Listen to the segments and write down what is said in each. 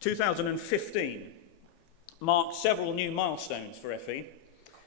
2015 marked several new milestones for FE.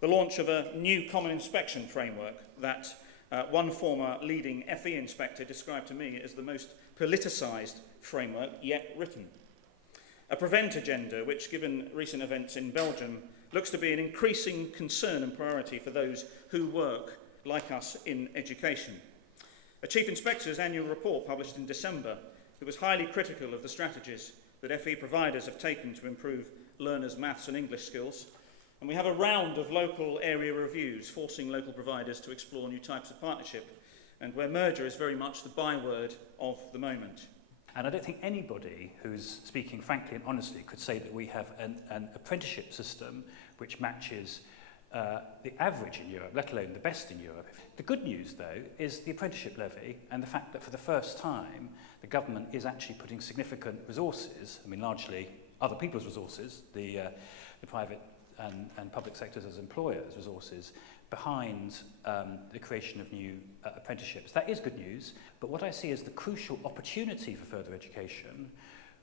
The launch of a new common inspection framework that one former leading FE inspector described to me as the most politicised framework yet written. A prevent agenda which, given recent events in Belgium, looks to be an increasing concern and priority for those who work, like us, in education. A Chief Inspector's annual report published in December that was highly critical of the strategies that FE providers have taken to improve learners' maths and English skills. And we have a round of local area reviews forcing local providers to explore new types of partnership, and where merger is very much the byword of the moment. And I don't think anybody who's speaking frankly and honestly could say that we have an apprenticeship system which matches the average in Europe, let alone the best in Europe. The good news, though, is the apprenticeship levy and the fact that for the first time the government is actually putting significant resources, I mean largely other people's resources, the private and public sectors as employers' resources, behind the creation of new apprenticeships. That is good news, but what I see as the crucial opportunity for further education,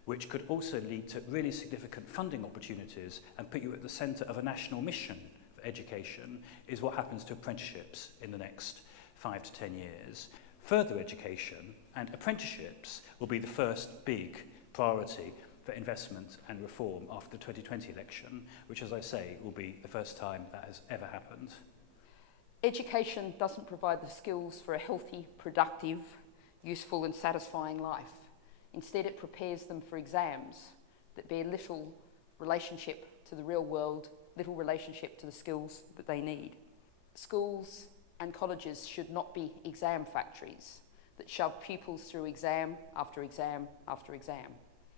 which could also lead to really significant funding opportunities and put you at the centre of a national mission for education, is what happens to apprenticeships in the next 5 to 10 years. Further education and apprenticeships will be the first big priority for investment and reform after the 2020 election, which, as I say, will be the first time that has ever happened. Education doesn't provide the skills for a healthy, productive, useful and satisfying life. Instead, it prepares them for exams that bear little relationship to the real world, little relationship to the skills that they need. Schools and colleges should not be exam factories that shove pupils through exam after exam after exam.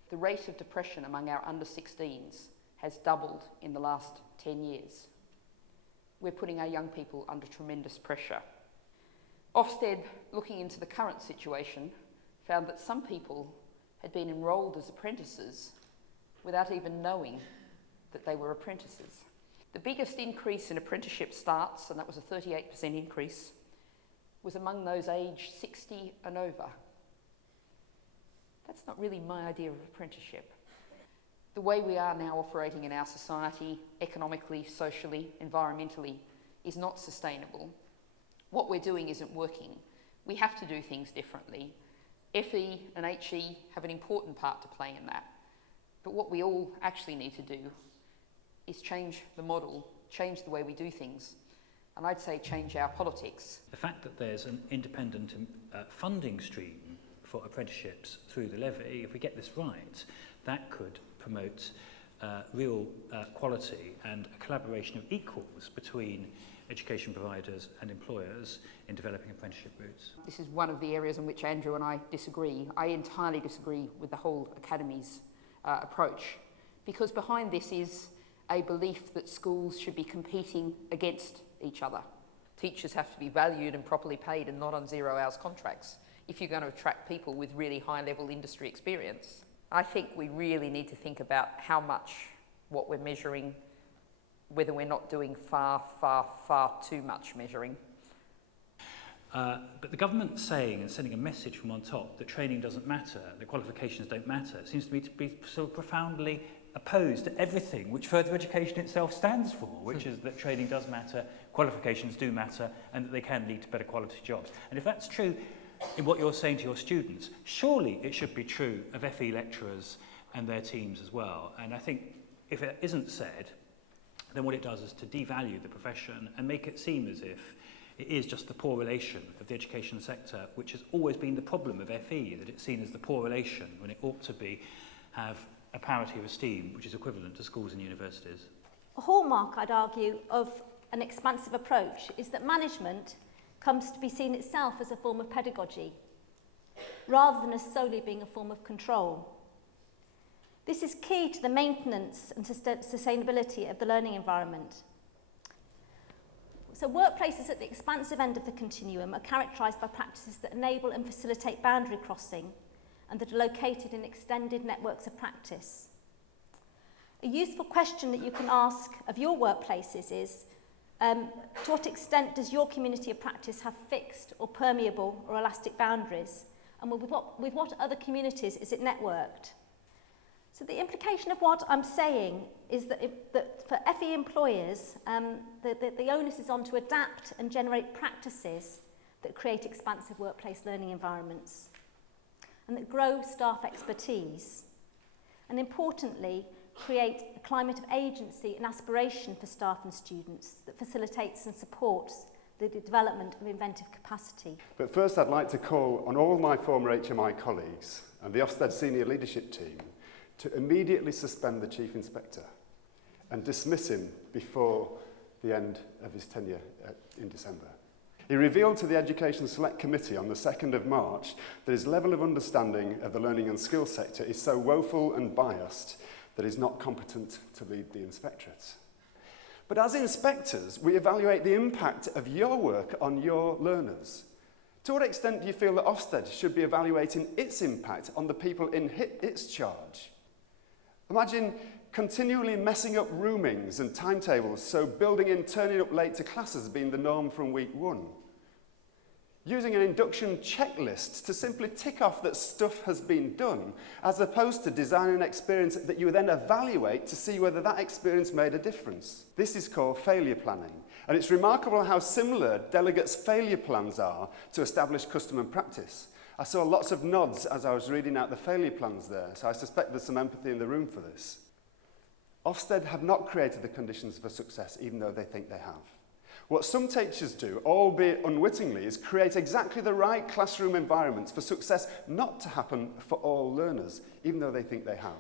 The rate of depression among our under-16s has doubled in the last 10 years. We're putting our young people under tremendous pressure. Ofsted, looking into the current situation, found that some people had been enrolled as apprentices without even knowing that they were apprentices. The biggest increase in apprenticeship starts, and that was a 38% increase, was among those aged 60 and over. That's not really my idea of apprenticeship. The way we are now operating in our society, economically, socially, environmentally, is not sustainable. What we're doing isn't working. We have to do things differently. FE and HE have an important part to play in that. But what we all actually need to do is change the model, change the way we do things, and I'd say change our politics. The fact that there's an independent funding stream for apprenticeships through the levy, if we get this right, that could promote real quality and a collaboration of equals between education providers and employers in developing apprenticeship routes. This is one of the areas in which Andrew and I disagree. I entirely disagree with the whole Academy's approach, because behind this is a belief that schools should be competing against each other. Teachers have to be valued and properly paid and not on 0 hours contracts if you're going to attract people with really high-level industry experience. I think we really need to think about how much what we're measuring, whether we're not doing far, far, far too much measuring. But the government saying and sending a message from on top that training doesn't matter, that qualifications don't matter, seems to me to be so profoundly opposed to everything which further education itself stands for, which is that training does matter, qualifications do matter, and that they can lead to better quality jobs. And if that's true in what you're saying to your students, surely it should be true of FE lecturers and their teams as well. And I think if it isn't said, then what it does is to devalue the profession and make it seem as if it is just the poor relation of the education sector, which has always been the problem of FE, that it's seen as the poor relation when it ought to be have a parity of esteem which is equivalent to schools and universities. A hallmark, I'd argue, of an expansive approach is that management comes to be seen itself as a form of pedagogy, rather than as solely being a form of control. This is key to the maintenance and sustainability of the learning environment. So workplaces at the expansive end of the continuum are characterised by practices that enable and facilitate boundary crossing and that are located in extended networks of practice. A useful question that you can ask of your workplaces is, to what extent does your community of practice have fixed or permeable or elastic boundaries? And with what other communities is it networked? So the implication of what I'm saying is that, that for FE employers, the onus is on to adapt and generate practices that create expansive workplace learning environments and that grow staff expertise. And importantly, create a climate of agency and aspiration for staff and students that facilitates and supports the development of inventive capacity. But first I'd like to call on all my former HMI colleagues and the Ofsted senior leadership team to immediately suspend the Chief Inspector and dismiss him before the end of his tenure in December. He revealed to the Education Select Committee on the 2nd of March that his level of understanding of the learning and skills sector is so woeful and biased that he's not competent to lead the inspectorate. But as inspectors, we evaluate the impact of your work on your learners. To what extent do you feel that Ofsted should be evaluating its impact on the people in its charge? Imagine continually messing up roomings and timetables, so building in turning up late to classes being the norm from week 1. Using an induction checklist to simply tick off that stuff has been done, as opposed to designing an experience that you then evaluate to see whether that experience made a difference. This is called failure planning, and it's remarkable how similar delegates' failure plans are to established custom and practice. I saw lots of nods as I was reading out the failure plans there, so I suspect there's some empathy in the room for this. Ofsted have not created the conditions for success, even though they think they have. What some teachers do, albeit unwittingly, is create exactly the right classroom environments for success not to happen for all learners, even though they think they have.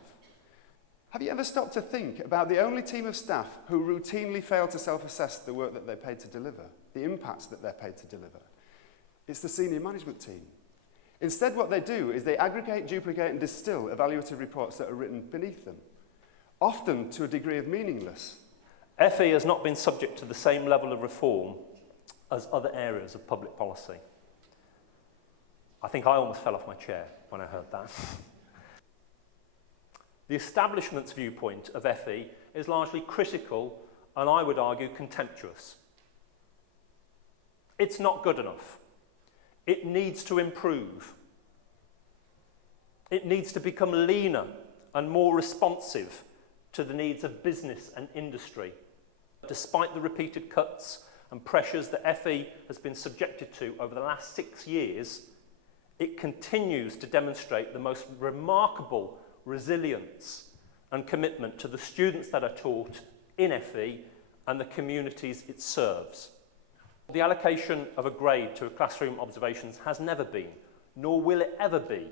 Have you ever stopped to think about the only team of staff who routinely fail to self-assess the work that they're paid to deliver, the impacts that they're paid to deliver? It's the senior management team. Instead, what they do is they aggregate, duplicate, and distill evaluative reports that are written beneath them, often to a degree of meaningless. FE has not been subject to the same level of reform as other areas of public policy. I think I almost fell off my chair when I heard that. The establishment's viewpoint of FE is largely critical and, I would argue, contemptuous. It's not good enough. It needs to improve. It needs to become leaner and more responsive to the needs of business and industry. Despite the repeated cuts and pressures that FE has been subjected to over the last 6 years, it continues to demonstrate the most remarkable resilience and commitment to the students that are taught in FE and the communities it serves. The allocation of a grade to classroom observations has never been, nor will it ever be,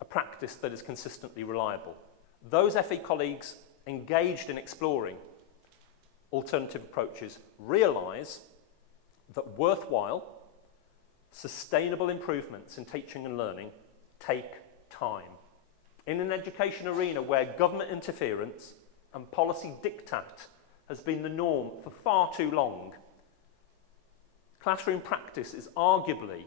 a practice that is consistently reliable. Those FE colleagues engaged in exploring alternative approaches realise that worthwhile, sustainable improvements in teaching and learning take time. In an education arena where government interference and policy diktat has been the norm for far too long, classroom practice is arguably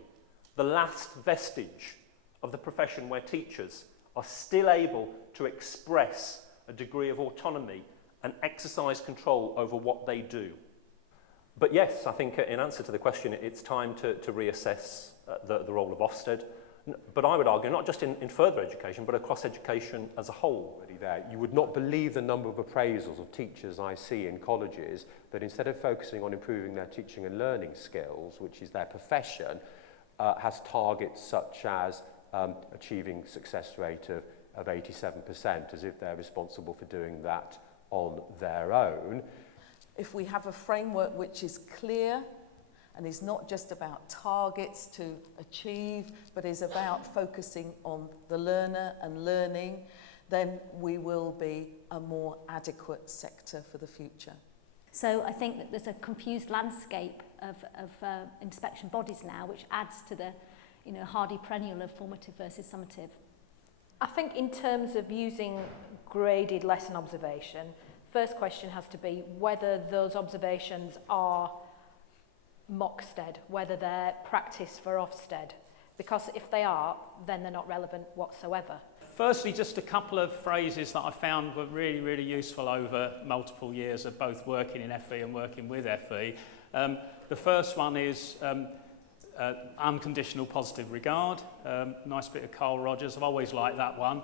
the last vestige of the profession where teachers are still able to express a degree of autonomy and exercise control over what they do. But yes, I think in answer to the question, it's time to reassess the role of Ofsted. But I would argue not just in further education, but across education as a whole. There. You would not believe the number of appraisals of teachers I see in colleges that instead of focusing on improving their teaching and learning skills, which is their profession, has targets such as achieving success rate of 87%, as if they're responsible for doing that on their own. If we have a framework which is clear and is not just about targets to achieve, but is about focusing on the learner and learning, then we will be a more adequate sector for the future. So I think that there's a confused landscape of inspection bodies now, which adds to the hardy perennial of formative versus summative. I think in terms of using graded lesson observation, first question has to be whether those observations are Mocksted, whether they're practice for Ofsted. Because if they are, then they're not relevant whatsoever. Firstly, just a couple of phrases that I found were really, really useful over multiple years of both working in FE and working with FE. The first one is unconditional positive regard. Nice bit of Carl Rogers. I've always liked that one.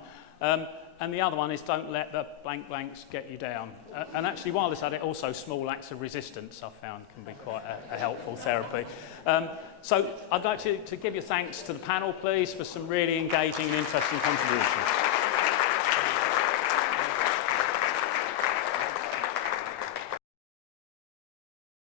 And the other one is don't let the blank blanks get you down. And actually, while this had it, also small acts of resistance I've found can be quite a helpful therapy. So I'd like to give your thanks to the panel, please, for some really engaging and interesting contributions.